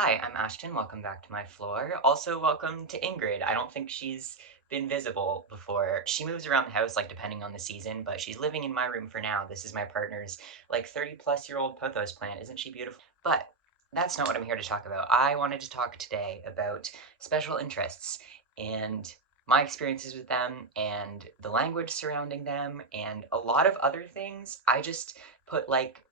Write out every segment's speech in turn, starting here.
Hi, I'm Ashton. Welcome back to my floor. Also, welcome to Ingrid. I don't think she's been visible before. She moves around the house, like, depending on the season, but she's living in my room for now. This is my partner's, like, 30-plus-year-old pothos plant. Isn't she beautiful? But that's not what I'm here to talk about. I wanted to talk today about special interests and my experiences with them and the language surrounding them and a lot of other things. I just put, like,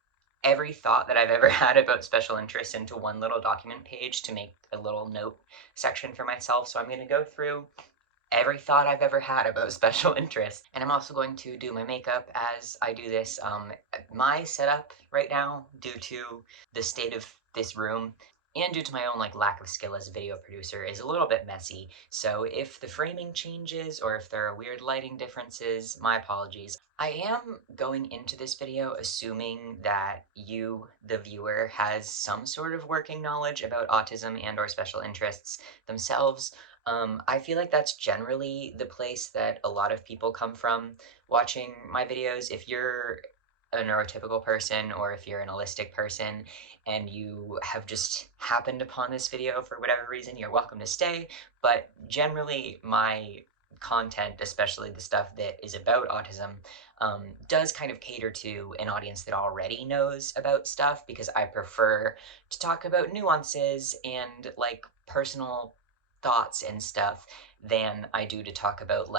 every thought that I've ever had about special interests into one little document page to make a little note section for myself. So I'm going to go through every thought I've ever had about special interests. And I'm also going to do my makeup as I do this. My setup right now, due to the state of this room, and due to my own lack of skill as a video producer, is a little bit messy. So if the framing changes or if there are weird lighting differences, my apologies. I am going into this video assuming that you, the viewer, has some sort of working knowledge about autism and or special interests themselves. I feel like that's generally the place that a lot of people come from watching my videos. If you're a neurotypical person or if you're an allistic person and you have just happened upon this video for whatever reason, you're welcome to stay. But generally, my content, especially the stuff that is about autism, does kind of cater to an audience that already knows about stuff because I prefer to talk about nuances and personal thoughts and stuff than I do to talk about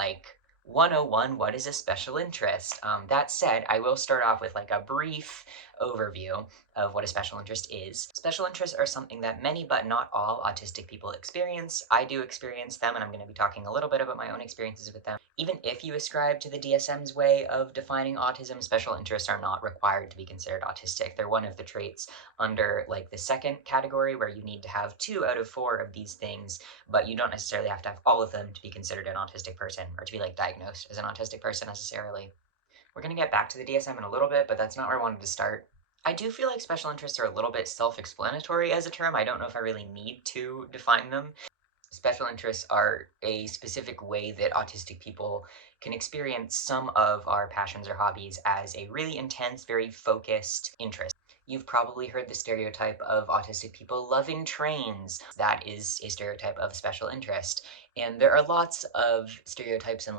101, what is a special interest? That said, I will start off with a brief overview of what a special interest is. Special interests are something that many but not all autistic people experience. I do experience them, and I'm going to be talking a little bit about my own experiences with them. Even if you ascribe to the DSM's way of defining autism, special interests are not required to be considered autistic. They're one of the traits under the second category where you need to have 2 out of 4 of these things, but you don't necessarily have to have all of them to be considered an autistic person or to be diagnosed as an autistic person necessarily. We're going to get back to the DSM in a little bit, but that's not where I wanted to start. I do feel like special interests are a little bit self-explanatory as a term. I don't know if I really need to define them. Special interests are a specific way that autistic people can experience some of our passions or hobbies as a really intense, very focused interest. You've probably heard the stereotype of autistic people loving trains. That is a stereotype of special interest. And there are lots of stereotypes and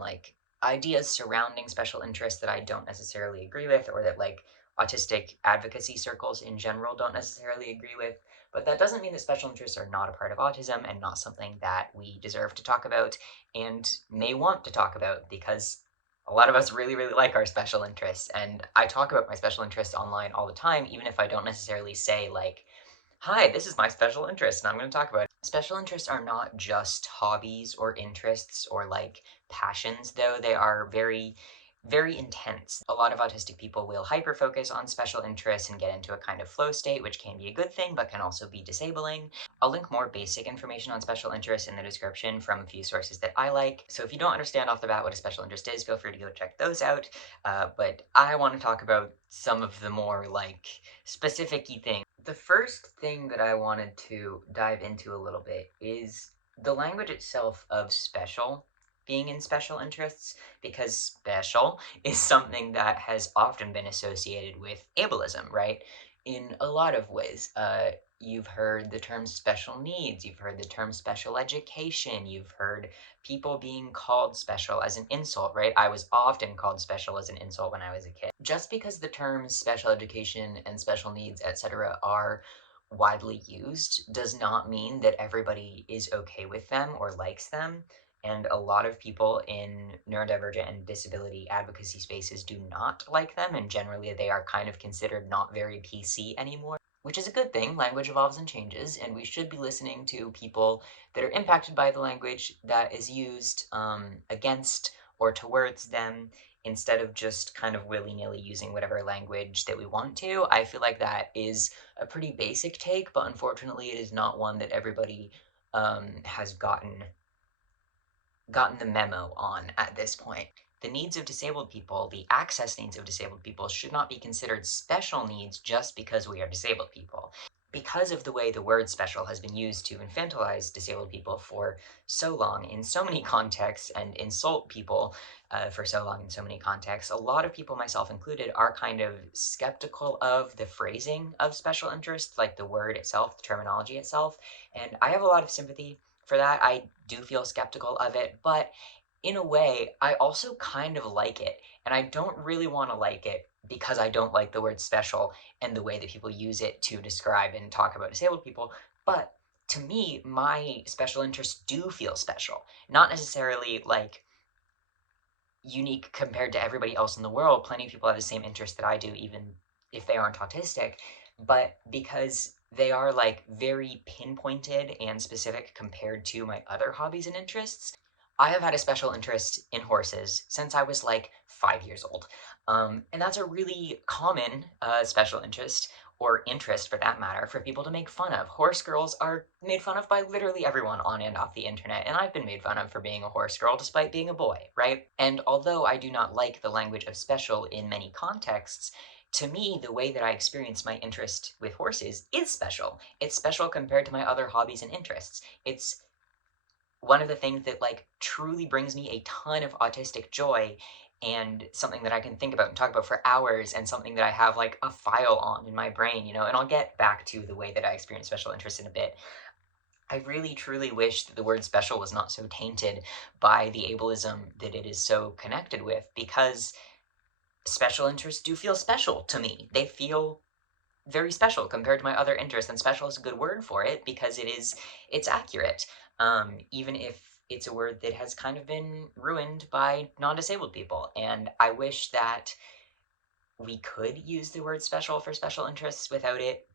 ideas surrounding special interests that I don't necessarily agree with, or that autistic advocacy circles in general don't necessarily agree with. But that doesn't mean that special interests are not a part of autism and not something that we deserve to talk about and may want to talk about, because a lot of us really, really like our special interests. And I talk about my special interests online all the time, even if I don't necessarily say hi, this is my special interest and I'm going to talk about it. Special interests are not just hobbies or interests or passions, though they are very, very intense. A lot of autistic people will hyper-focus on special interests and get into a kind of flow state, which can be a good thing, but can also be disabling. I'll link more basic information on special interests in the description from a few sources that I like. So if you don't understand off the bat what a special interest is, feel free to go check those out. But I want to talk about some of the more specific-y things. The first thing that I wanted to dive into a little bit is the language itself of special being in special interests, because special is something that has often been associated with ableism, right? In a lot of ways. You've heard the term special needs, you've heard the term special education, you've heard people being called special as an insult, right? I was often called special as an insult when I was a kid. Just because the terms special education and special needs, etc., are widely used does not mean that everybody is okay with them or likes them. And a lot of people in neurodivergent and disability advocacy spaces do not like them, and generally they are kind of considered not very PC anymore. Which is a good thing. Language evolves and changes, and we should be listening to people that are impacted by the language that is used against or towards them, instead of just kind of willy-nilly using whatever language that we want to. I feel like that is a pretty basic take, but unfortunately it is not one that everybody has gotten the memo on at this point. The needs of disabled people, the access needs of disabled people, should not be considered special needs just because we are disabled people. because of the way the word special has been used to infantilize disabled people for so long in so many contexts and insult people for so long in so many contexts, a lot of people, myself included, are kind of skeptical of the phrasing of special interest, like the word itself, the terminology itself. And I have a lot of sympathy for that. I do feel skeptical of it, but in a way, I also kind of like it. And I don't really want to like it because I don't like the word special and the way that people use it to describe and talk about disabled people. But to me, my special interests do feel special. Not necessarily like unique compared to everybody else in the world. Plenty of people have the same interests that I do, even if they aren't autistic. But because they are like very pinpointed and specific compared to my other hobbies and interests, I have had a special interest in horses since I was like 5 years old. And that's a really common special interest, or interest for that matter, for people to make fun of. Horse girls are made fun of by literally everyone on and off the internet, and I've been made fun of for being a horse girl despite being a boy, right? And although I do not like the language of special in many contexts, to me, the way that I experience my interest with horses is special. It's special compared to my other hobbies and interests. It's one of the things that like truly brings me a ton of autistic joy, and something that I can think about and talk about for hours, and something that I have like a file on in my brain, and I'll get back to the way that I experience special interest in a bit. I really truly wish that the word special was not so tainted by the ableism that it is so connected with, because special interests do feel special to me. They feel very special compared to my other interests, and special is a good word for it because it's accurate. Even if it's a word that has kind of been ruined by non-disabled people, and I wish that we could use the word special for special interests without it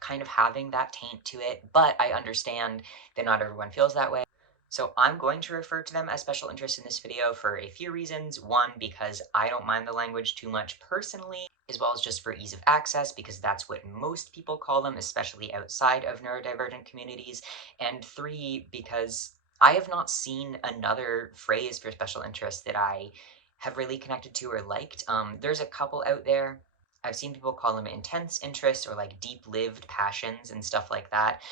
kind of having that taint to it, but I understand that not everyone feels that way. So I'm going to refer to them as special interests in this video for a few reasons. One, because I don't mind the language too much personally, as well as just for ease of access, because that's what most people call them, especially outside of neurodivergent communities. And three, because I have not seen another phrase for special interest that I have really connected to or liked. There's a couple out there. I've seen people call them intense interests or like deep-lived passions and stuff like that.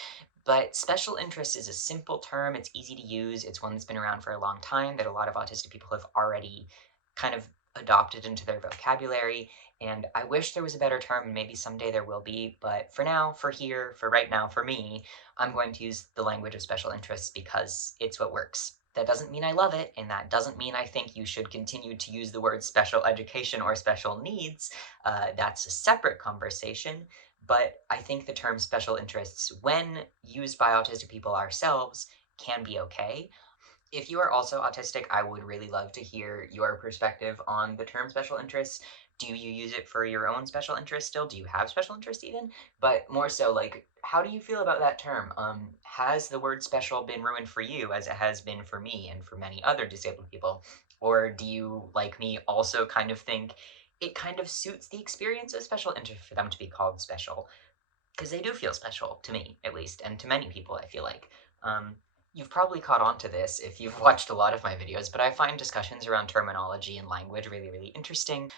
But special interest is a simple term, it's easy to use, it's one that's been around for a long time that a lot of autistic people have already kind of adopted into their vocabulary, and I wish there was a better term, and maybe someday there will be, but for now, for here, for right now, for me, I'm going to use the language of special interests because it's what works. That doesn't mean I love it, and that doesn't mean I think you should continue to use the word special education or special needs. That's a separate conversation, but I think the term special interests, when used by autistic people ourselves, can be okay. If you are also autistic, I would really love to hear your perspective on the term special interests. Do you use it for your own special interest still? Do you have special interest even? But more so, like, how do you feel about that term? Has the word special been ruined for you as it has been for me and for many other disabled people? Or do you, like me, also kind of think it kind of suits the experience of special interest for them to be called special? Because they do feel special, to me, at least, and to many people, I feel like. Um, you've probably caught on to this if you've watched a lot of my videos, but I find discussions around terminology and language really, really interesting.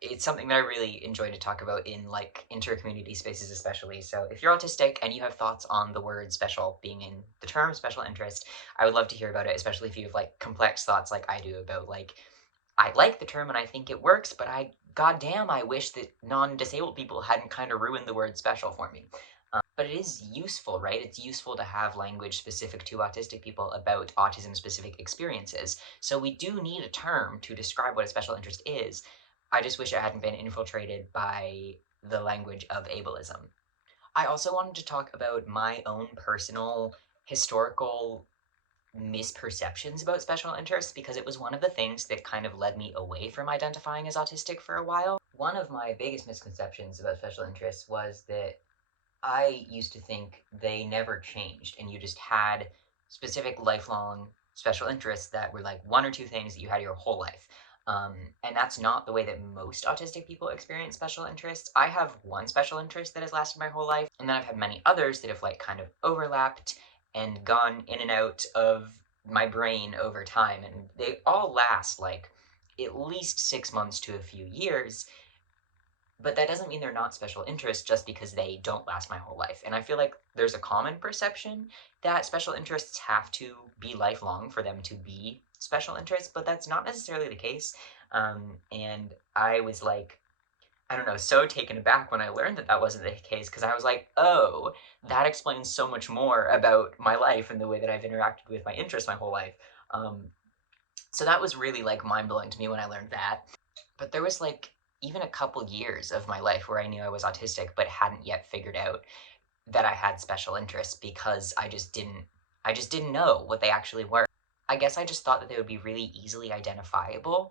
It's something that I really enjoy to talk about in, like, inter-community spaces especially, so if you're autistic and you have thoughts on the word special being in the term special interest, I would love to hear about it, especially if you have, like, complex thoughts like I do about, like, I like the term and I think it works, but goddamn, I wish that non-disabled people hadn't kind of ruined the word special for me. But it is useful, right? It's useful to have language specific to autistic people about autism-specific experiences. So we do need a term to describe what a special interest is. I just wish it hadn't been infiltrated by the language of ableism. I also wanted to talk about my own personal historical misperceptions about special interests, because it was one of the things that kind of led me away from identifying as autistic for a while. One of my biggest misconceptions about special interests was that I used to think they never changed and you just had specific lifelong special interests that were like one or two things that you had your whole life. And that's not the way that most autistic people experience special interests. I have one special interest that has lasted my whole life, and then I've had many others that have like kind of overlapped and gone in and out of my brain over time, and they all last like at least 6 months to a few years, But that doesn't mean they're not special interests just because they don't last my whole life. And I feel like there's a common perception that special interests have to be lifelong for them to be special interests, but that's not necessarily the case. And I was like, I don't know, so taken aback when I learned that that wasn't the case, because I was like, oh, that explains so much more about my life and the way that I've interacted with my interests my whole life. Um, so that was really like mind blowing to me when I learned that. But there was like even a couple years of my life where I knew I was autistic, but hadn't yet figured out that I had special interests because I just didn't know what they actually were. I guess I just thought that they would be really easily identifiable,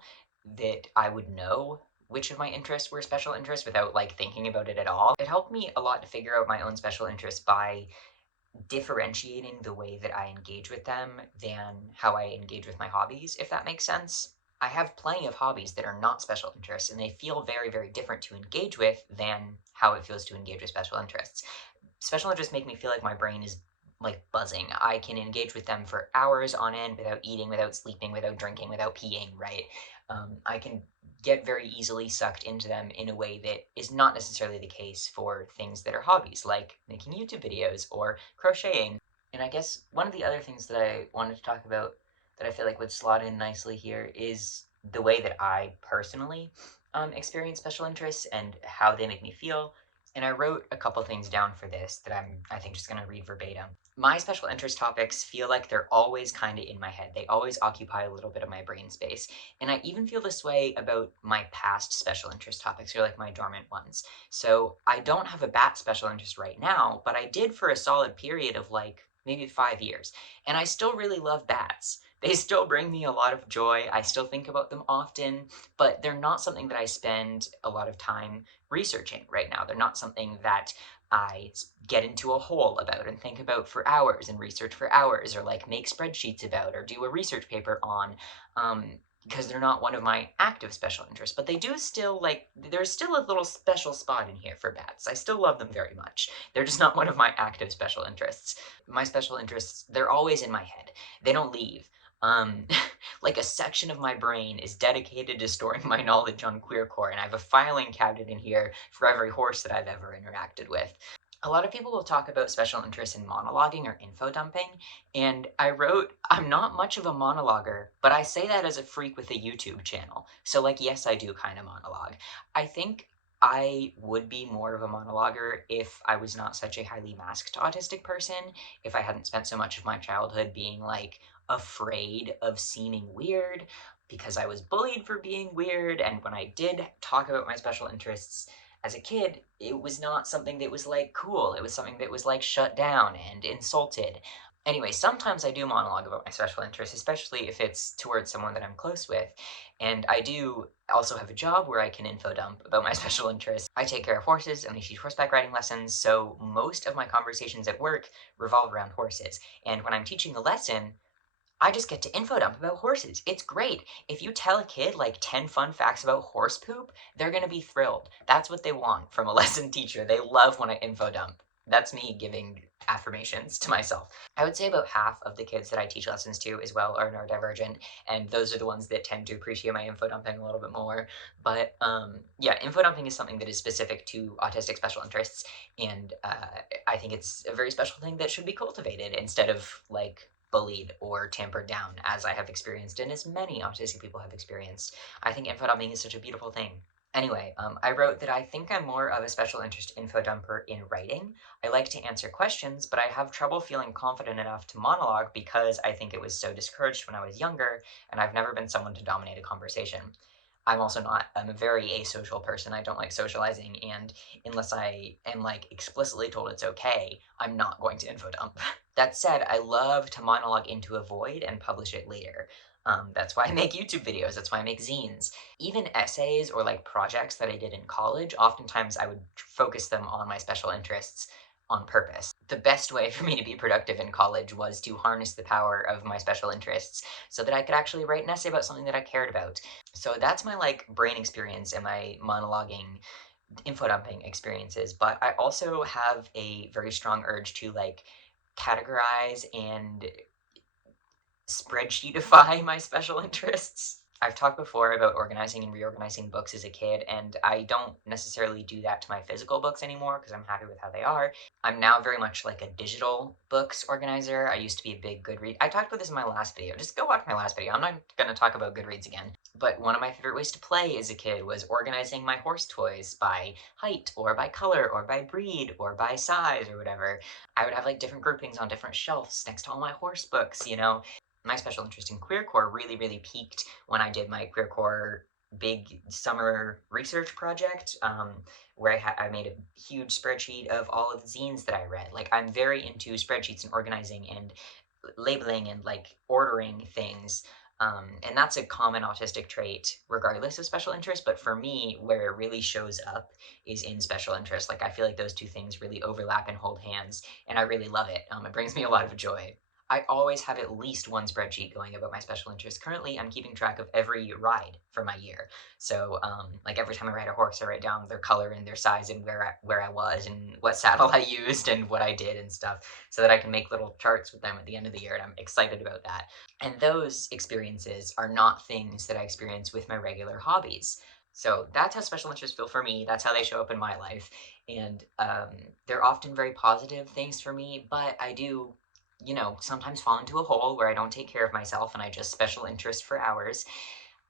that I would know which of my interests were special interests without like thinking about it at all. It helped me a lot to figure out my own special interests by differentiating the way that I engage with them than how I engage with my hobbies, if that makes sense. I have plenty of hobbies that are not special interests, and they feel very, very different to engage with than how it feels to engage with special interests. Special interests make me feel like my brain is like buzzing. I can engage with them for hours on end without eating, without sleeping, without drinking, without peeing, right? I can get very easily sucked into them in a way that is not necessarily the case for things that are hobbies, like making YouTube videos or crocheting. And I guess one of the other things that I wanted to talk about that I feel like would slot in nicely here is the way that I personally experience special interests and how they make me feel. And I wrote a couple things down for this that I think just going to read verbatim. My special interest topics feel like they're always kind of in my head. They always occupy a little bit of my brain space. And I even feel this way about my past special interest topics, or like my dormant ones. So I don't have a bat special interest right now, but I did for a solid period of like maybe 5 years. And I still really love bats. They still bring me a lot of joy. I still think about them often, but they're not something that I spend a lot of time researching right now. They're not something that I get into a hole about and think about for hours and research for hours, or like make spreadsheets about or do a research paper on. Because they're not one of my active special interests, but they do still like, there's still a little special spot in here for bats. I still love them very much. They're just not one of my active special interests. My special interests, they're always in my head. They don't leave. Um, like a section of my brain is dedicated to storing my knowledge on queercore, and I have a filing cabinet in here for every horse that I've ever interacted with. A lot of people will talk about special interests in monologuing or info dumping, and I wrote, I'm not much of a monologuer, but I say that as a freak with a YouTube channel. So like, yes, I do kind of monologue. I think I would be more of a monologuer if I was not such a highly masked autistic person, if I hadn't spent so much of my childhood being like afraid of seeming weird because I was bullied for being weird, and when I did talk about my special interests as a kid, it was not something that was like cool. It was something that was like shut down and insulted. Anyway, sometimes I do monologue about my special interests, especially if it's towards someone that I'm close with. And I do also have a job where I can info dump about my special interests. I take care of horses and I teach horseback riding lessons, so most of my conversations at work revolve around horses. And when I'm teaching a lesson, I just get to info dump about horses. It's great. If you tell a kid like 10 fun facts about horse poop, they're gonna be thrilled. That's what they want from a lesson teacher. They love when I info dump. That's me giving affirmations to myself. I would say about half of the kids that I teach lessons to as well are neurodivergent, and those are the ones that tend to appreciate my info dumping a little bit more. But yeah, info dumping is something that is specific to autistic special interests, and I think it's a very special thing that should be cultivated instead of like bullied or tampered down, as I have experienced and as many autistic people have experienced. I think info dumping is such a beautiful thing. Anyway, I wrote that I think I'm more of a special interest info dumper in writing. I like to answer questions, but I have trouble feeling confident enough to monologue because I think it was so discouraged when I was younger, and I've never been someone to dominate a conversation. I'm a very asocial person. I don't like socializing, and unless I am like explicitly told it's okay, I'm not going to info dump. That said, I love to monologue into a void and publish it later. That's why I make YouTube videos, that's why I make zines. Even essays or like projects that I did in college, oftentimes I would focus them on my special interests on purpose. The best way for me to be productive in college was to harness the power of my special interests so that I could actually write an essay about something that I cared about. So that's my like brain experience and my monologuing info dumping experiences, but I also have a very strong urge to like categorize and spreadsheetify my special interests. I've talked before about organizing and reorganizing books as a kid, and I don't necessarily do that to my physical books anymore because I'm happy with how they are. I'm now very much like a digital books organizer. I used to be a big Goodreads. I talked about this in my last video. Just go watch my last video. I'm not going to talk about Goodreads again. But one of my favorite ways to play as a kid was organizing my horse toys by height or by color or by breed or by size or whatever. I would have like different groupings on different shelves next to all my horse books, you know. My special interest in queercore really peaked when I did my queercore big summer research project, where I made a huge spreadsheet of all of the zines that I read. Like, I'm very into spreadsheets and organizing and labeling and like ordering things. And that's a common autistic trait regardless of special interest, but for me, where it really shows up is in special interest. Like, I feel like those two things really overlap and hold hands, and I really love it. It brings me a lot of joy. I always have at least one spreadsheet going about my special interests. Currently, I'm keeping track of every ride for my year. So, like every time I ride a horse, I write down their color and their size and where I was and what saddle I used and what I did and stuff, so that I can make little charts with them at the end of the year. And I'm excited about that. And those experiences are not things that I experience with my regular hobbies. So that's how special interests feel for me. That's how they show up in my life. And they're often very positive things for me, but I do, you know, sometimes fall into a hole where I don't take care of myself and I just special interest for hours.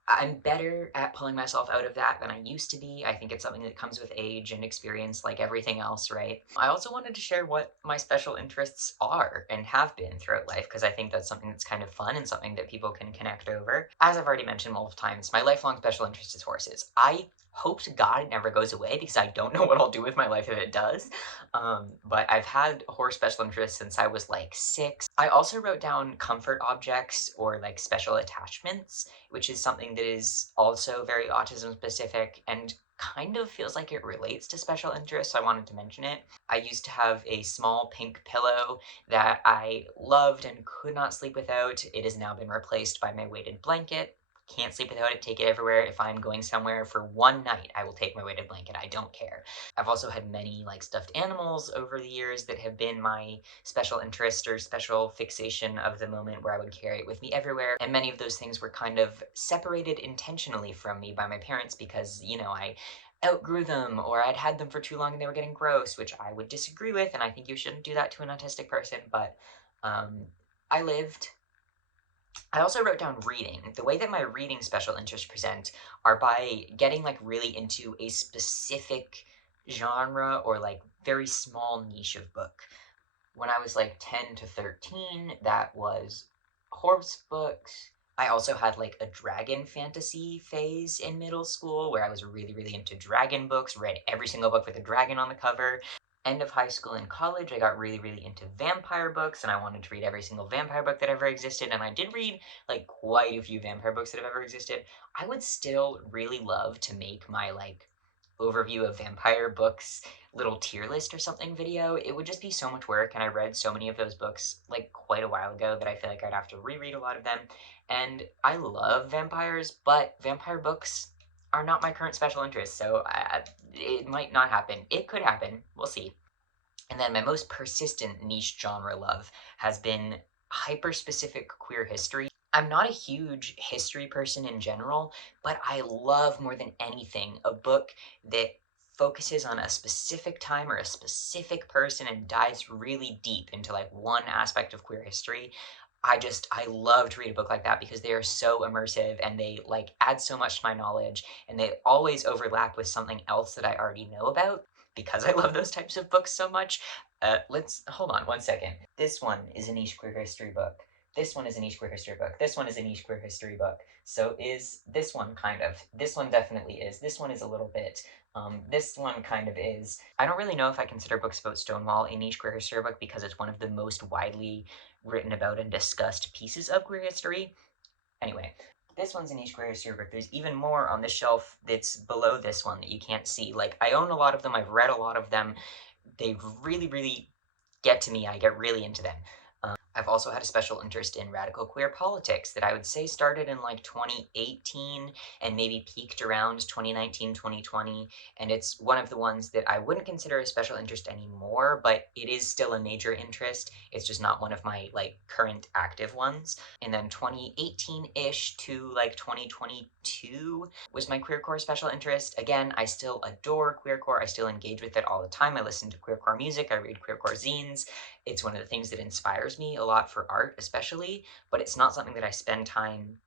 I'm better at pulling myself out of that than I used to be. I think it's something that comes with age and experience, like everything else, right? I also wanted to share what my special interests are and have been throughout life, because I think that's something that's kind of fun and something that people can connect over. As I've already mentioned multiple times, my lifelong special interest is horses. I hope to God it never goes away because I don't know what I'll do with my life if it does. But I've had horse special interest since I was like 6. I also wrote down comfort objects or like special attachments, which is something that is also very autism specific and kind of feels like it relates to special interests, so I wanted to mention it. I used to have a small pink pillow that I loved and could not sleep without. It has now been replaced by my weighted blanket. Can't sleep without it, take it everywhere. If I'm going somewhere for one night, I will take my weighted blanket. I don't care. I've also had many like stuffed animals over the years that have been my special interest or special fixation of the moment, where I would carry it with me everywhere. And many of those things were kind of separated intentionally from me by my parents because, you know, I outgrew them or I'd had them for too long and they were getting gross, which I would disagree with. And I think you shouldn't do that to an autistic person. But I lived. I also wrote down reading. The way that my reading special interests present are by getting like really into a specific genre or like very small niche of book. When I was like 10 to 13, that was horse books. I also had like a dragon fantasy phase in middle school where I was really into dragon books, read every single book with a dragon on the cover. End of high school and college, I got really into vampire books, and I wanted to read every single vampire book that ever existed, and I did read like quite a few vampire books that have ever existed. I would still really love to make my like overview of vampire books little tier list or something video. It would just be so much work, and I read so many of those books like quite a while ago that I feel like I'd have to reread a lot of them. And I love vampires, but vampire books are not my current special interest, so it might not happen. It could happen. We'll see. And then my most persistent niche genre love has been hyper-specific queer history. I'm not a huge history person in general, but I love more than anything a book that focuses on a specific time or a specific person and dives really deep into like one aspect of queer history. I love to read a book like that because they are so immersive and they like add so much to my knowledge, and they always overlap with something else that I already know about because I love those types of books so much. Let's hold on one second. This one is a niche queer history book. This one is a niche queer history book. This one is a niche queer history book. So is this one kind of. This one definitely is. This one is a little bit. This one kind of is. I don't really know if I consider books about Stonewall a niche queer history book because it's one of the most widely written about and discussed pieces of queer history. Anyway, this one's a niche queer history book. There's even more on the shelf that's below this one that you can't see. Like, I own a lot of them. I've read a lot of them. They really get to me. I get really into them. I've also had a special interest in radical queer politics that I would say started in like 2018 and maybe peaked around 2019, 2020. And it's one of the ones that I wouldn't consider a special interest anymore, but it is still a major interest. It's just not one of my like current active ones. And then 2018-ish to like 2022 was my queercore special interest. Again, I still adore queercore. I still engage with it all the time. I listen to queercore music. I read queercore zines. It's one of the things that inspires me a lot for art, especially, but it's not something that I spend time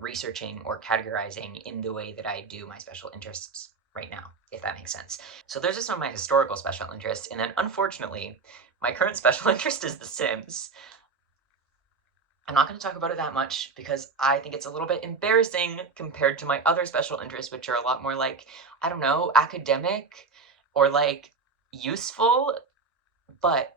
researching or categorizing in the way that I do my special interests right now, if that makes sense. So those are some of my historical special interests, and then unfortunately, my current special interest is The Sims. I'm not going to talk about it that much because I think it's a little bit embarrassing compared to my other special interests, which are a lot more like, I don't know, academic or like useful, but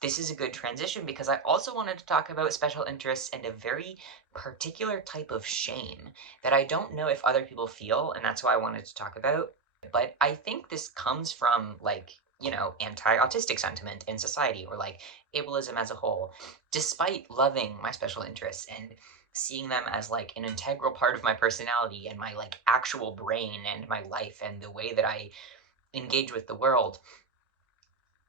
this is a good transition because I also wanted to talk about special interests and a very particular type of shame that I don't know if other people feel, and that's why I wanted to talk about. But I think this comes from, like, anti-autistic sentiment in society or like ableism as a whole. Despite loving my special interests and seeing them as like an integral part of my personality and my like actual brain and my life and the way that I engage with the world,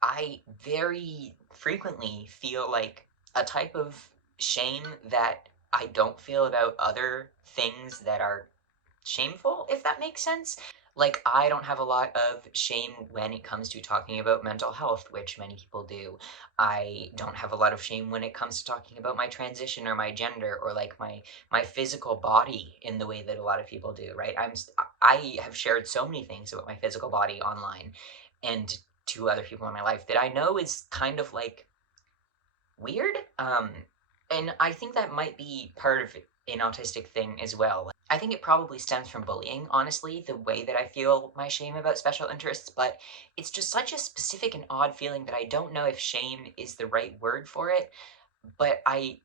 I very frequently feel like a type of shame that I don't feel about other things that are shameful, if that makes sense. Like, I don't have a lot of shame when it comes to talking about mental health, which many people do. I don't have a lot of shame when it comes to talking about my transition or my gender or like my physical body in the way that a lot of people do, right? I have shared so many things about my physical body online and to other people in my life that I know is kind of like weird. And I think that might be part of an autistic thing as well. I think it probably stems from bullying, honestly, the way that I feel my shame about special interests, but it's just such a specific and odd feeling that I don't know if shame is the right word for it, but I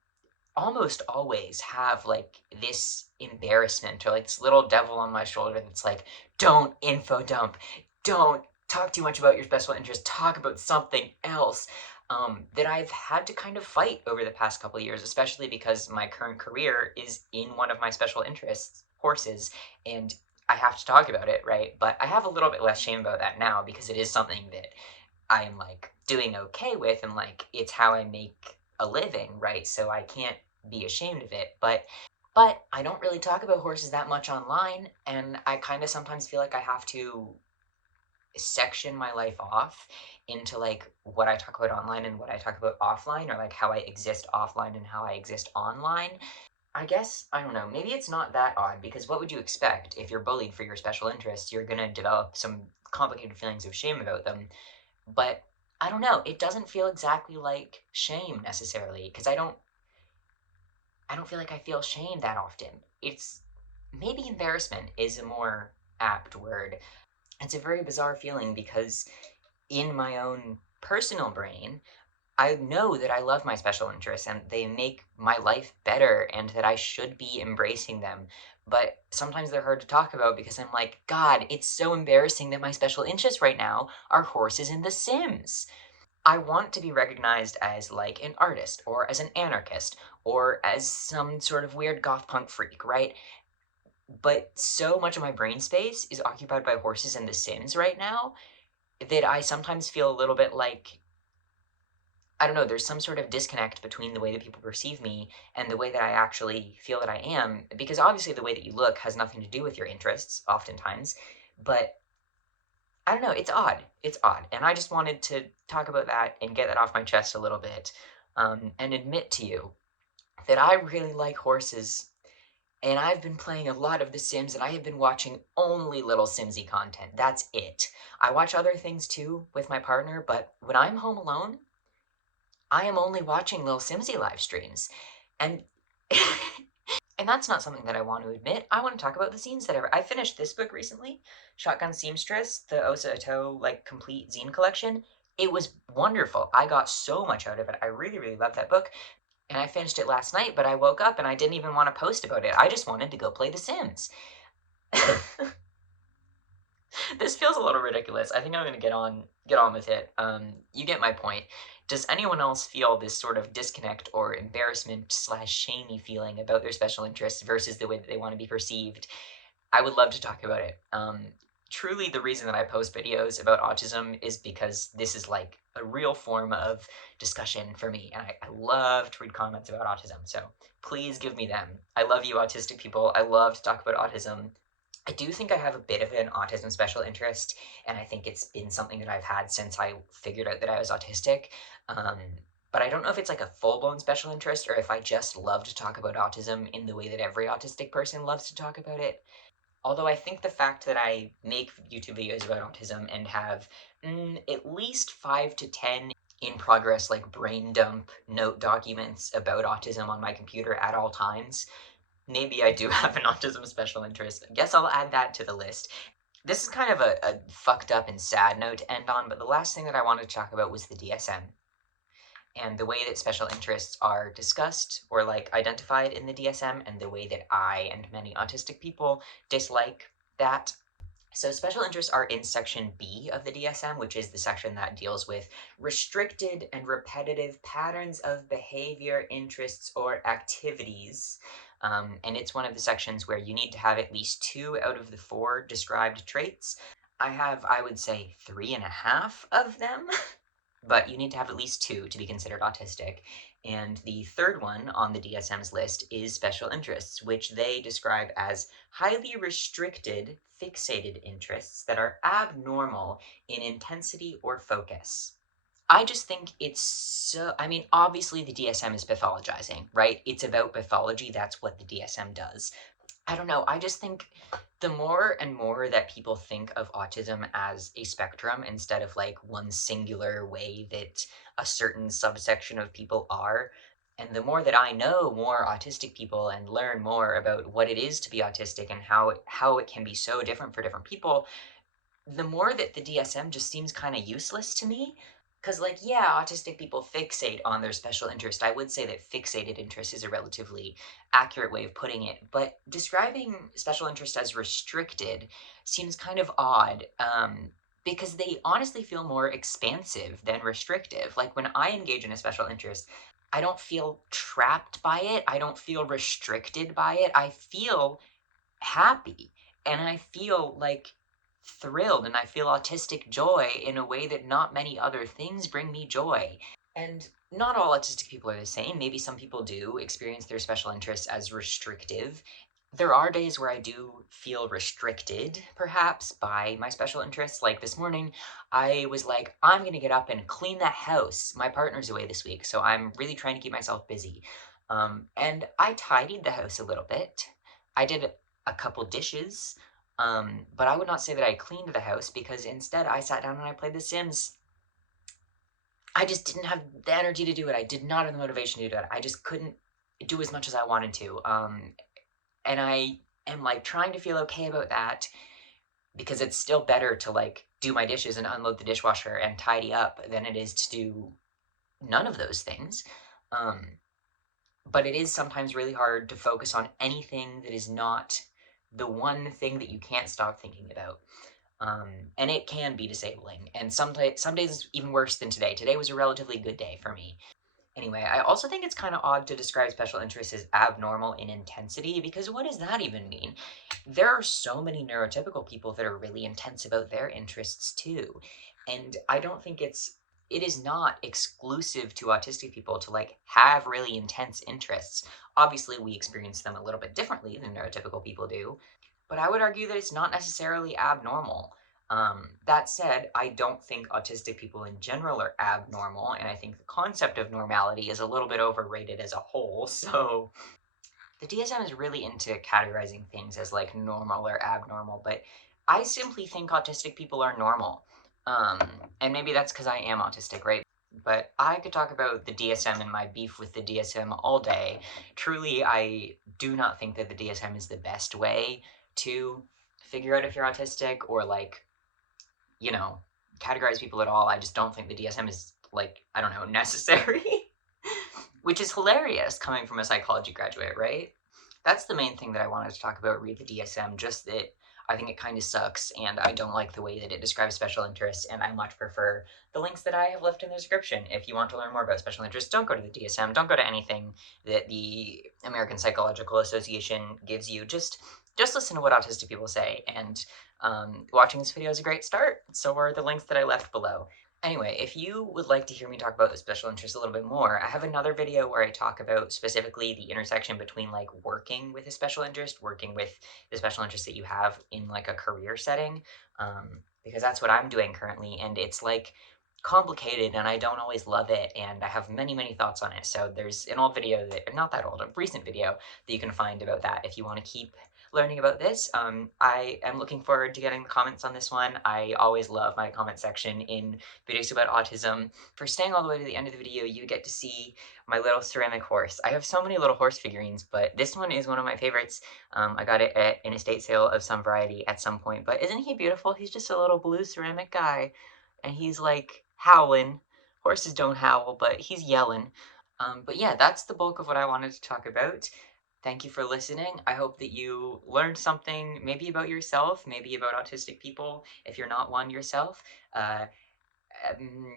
almost always have like this embarrassment or like this little devil on my shoulder that's like, don't info dump, don't talk too much about your special interest, talk about something else. That I've had to kind of fight over the past couple of years, especially because my current career is in one of my special interests, horses, and I have to talk about it, right? But I have a little bit less shame about that now because it is something that I am like doing okay with and like it's how I make a living, right? So I can't be ashamed of it. But I don't really talk about horses that much online, and I kind of sometimes feel like I have to section my life off into like what I talk about online and what I talk about offline, or like how I exist offline and how I exist online. I guess, I don't know, maybe it's not that odd because what would you expect if you're bullied for your special interests? You're gonna develop some complicated feelings of shame about them. But I don't know, it doesn't feel exactly like shame necessarily because I don't feel like I feel shame that often. It's maybe embarrassment is a more apt word. It's a very bizarre feeling because in my own personal brain, I know that I love my special interests and they make my life better and that I should be embracing them. But sometimes they're hard to talk about because I'm like, God, it's so embarrassing that my special interests right now are horses and The Sims. I want to be recognized as like an artist or as an anarchist or as some sort of weird goth punk freak, right? But so much of my brain space is occupied by horses and The Sims right now that I sometimes feel a little bit like, I don't know, there's some sort of disconnect between the way that people perceive me and the way that I actually feel that I am. Because obviously, the way that you look has nothing to do with your interests, oftentimes. But I don't know, it's odd. It's odd. And I just wanted to talk about that and get that off my chest a little bit and admit to you that I really like horses. And I've been playing a lot of The Sims, and I have been watching only little Simsy content. That's it. I watch other things too with my partner, but when I'm home alone, I am only watching little Simsy live streams. And and that's not something that I want to admit. I want to talk about the zines that I finished this book recently, Shotgun Seamstress, the Osa Ito like complete zine collection. It was wonderful. I got so much out of it. I really, really loved that book. And I finished it last night, but I woke up and I didn't even want to post about it. I just wanted to go play The Sims. This feels a little ridiculous. I think I'm gonna get on with it. You get my point. Does anyone else feel this sort of disconnect or embarrassment slash shamey feeling about their special interests versus the way that they want to be perceived? I would love to talk about it. Truly, the reason that I post videos about autism is because this is like a real form of discussion for me, and I love to read comments about autism, so please give me them. I love you, autistic people. I love to talk about autism. I do think I have a bit of an autism special interest, and I think it's been something that I've had since I figured out that I was autistic. Um, but I don't know if it's like a full blown special interest or if I just love to talk about autism in the way that every autistic person loves to talk about it. Although I think the fact that I make YouTube videos about autism and have at least 5 to 10 in progress, like brain dump note documents about autism on my computer at all times, maybe I do have an autism special interest. I guess I'll add that to the list. This is kind of a fucked up and sad note to end on, but the last thing that I wanted to talk about was the DSM and the way that special interests are discussed or like identified in the DSM and the way that I and many autistic people dislike that. So special interests are in section B of the DSM, which is the section that deals with restricted and repetitive patterns of behavior, interests, or activities. And it's one of the sections where you need to have at least 2 out of the 4 described traits. I have, I would say, 3.5 of them. But you need to have at least 2 to be considered autistic. And the third one on the DSM's list is special interests, which they describe as highly restricted, fixated interests that are abnormal in intensity or focus. I just think it's so. I mean, obviously, the DSM is pathologizing, right? It's about pathology. That's what the DSM does. I don't know. I just think the more and more that people think of autism as a spectrum instead of like one singular way that a certain subsection of people are, and the more that I know more autistic people and learn more about what it is to be autistic and how it can be so different for different people, the more that the DSM just seems kind of useless to me. Because, like, yeah, autistic people fixate on their special interest. I would say that fixated interest is a relatively accurate way of putting it. But describing special interest as restricted seems kind of odd because they honestly feel more expansive than restrictive. Like, when I engage in a special interest, I don't feel trapped by it. I don't feel restricted by it. I feel happy and I feel like thrilled and I feel autistic joy in a way that not many other things bring me joy. And not all autistic people are the same. Maybe some people do experience their special interests as restrictive. There are days where I do feel restricted, perhaps, by my special interests. Like this morning, I was like, I'm gonna get up and clean that house. My partner's away this week, so I'm really trying to keep myself busy. And I tidied the house a little bit. I did a couple dishes, but I would not say that I cleaned the house because instead I sat down and I played The Sims. I just didn't have the energy to do it. I did not have the motivation to do it. I just couldn't do as much as I wanted to. And I am like trying to feel okay about that because it's still better to like do my dishes and unload the dishwasher and tidy up than it is to do none of those things. But it is sometimes really hard to focus on anything that is not the one thing that you can't stop thinking about. And it can be disabling. And some days it's even worse than today. Today was a relatively good day for me. Anyway, I also think it's kind of odd to describe special interests as abnormal in intensity because what does that even mean? There are so many neurotypical people that are really intense about their interests too. And I don't think it is not exclusive to autistic people to like have really intense interests. Obviously, we experience them a little bit differently than neurotypical people do, but I would argue that it's not necessarily abnormal. That said, I don't think autistic people in general are abnormal, and I think the concept of normality is a little bit overrated as a whole, so the DSM is really into categorizing things as like normal or abnormal, but I simply think autistic people are normal. Um, and maybe that's because I am autistic, right? But I could talk about the DSM and my beef with the DSM all day. Truly, I do not think that the DSM is the best way to figure out if you're autistic or like, you know, categorize people at all. I just don't think the DSM is like, I don't know, necessary. Which is hilarious coming from a psychology graduate, right? That's the main thing that I wanted to talk about, read the DSM, just that I think it kind of sucks, and I don't like the way that it describes special interests, and I much prefer the links that I have left in the description. If you want to learn more about special interests, don't go to the DSM, don't go to anything that the American Psychological Association gives you. Just listen to what autistic people say, and watching this video is a great start. So are the links that I left below. Anyway, if you would like to hear me talk about the special interest a little bit more, I have another video where I talk about specifically the intersection between like working with a special interest, working with the special interest that you have in like a career setting, because that's what I'm doing currently, and it's like complicated and I don't always love it, and I have many, many thoughts on it. So there's an old video that, not that old, a recent video that you can find about that if you want to keep learning about this. I am looking forward to getting the comments on this one. I always love my comment section in videos about autism. For staying all the way to the end of the video, you get to see my little ceramic horse. I have so many little horse figurines, but this one is one of my favorites. I got it at an estate sale of some variety at some point, but isn't he beautiful? He's just a little blue ceramic guy, and he's like howling. Horses don't howl, but he's yelling. But yeah, that's the bulk of what I wanted to talk about. Thank you for listening. I hope that you learned something, maybe about yourself, maybe about autistic people, if you're not one yourself. Uh,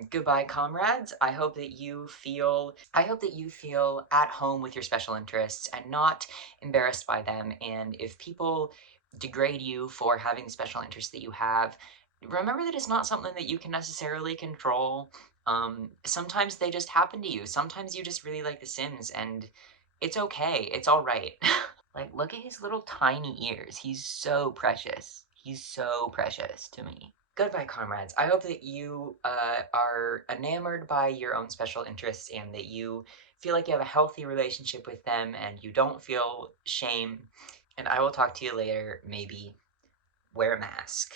Goodbye, comrades. I hope that you feel at home with your special interests and not embarrassed by them. And if people degrade you for having the special interests that you have, remember that it's not something that you can necessarily control. Sometimes they just happen to you. Sometimes you just really like The Sims, and it's okay. It's all right. Like, look at his little tiny ears. He's so precious. He's so precious to me. Goodbye, comrades. I hope that you are enamored by your own special interests and that you feel like you have a healthy relationship with them and you don't feel shame. And I will talk to you later. Maybe wear a mask.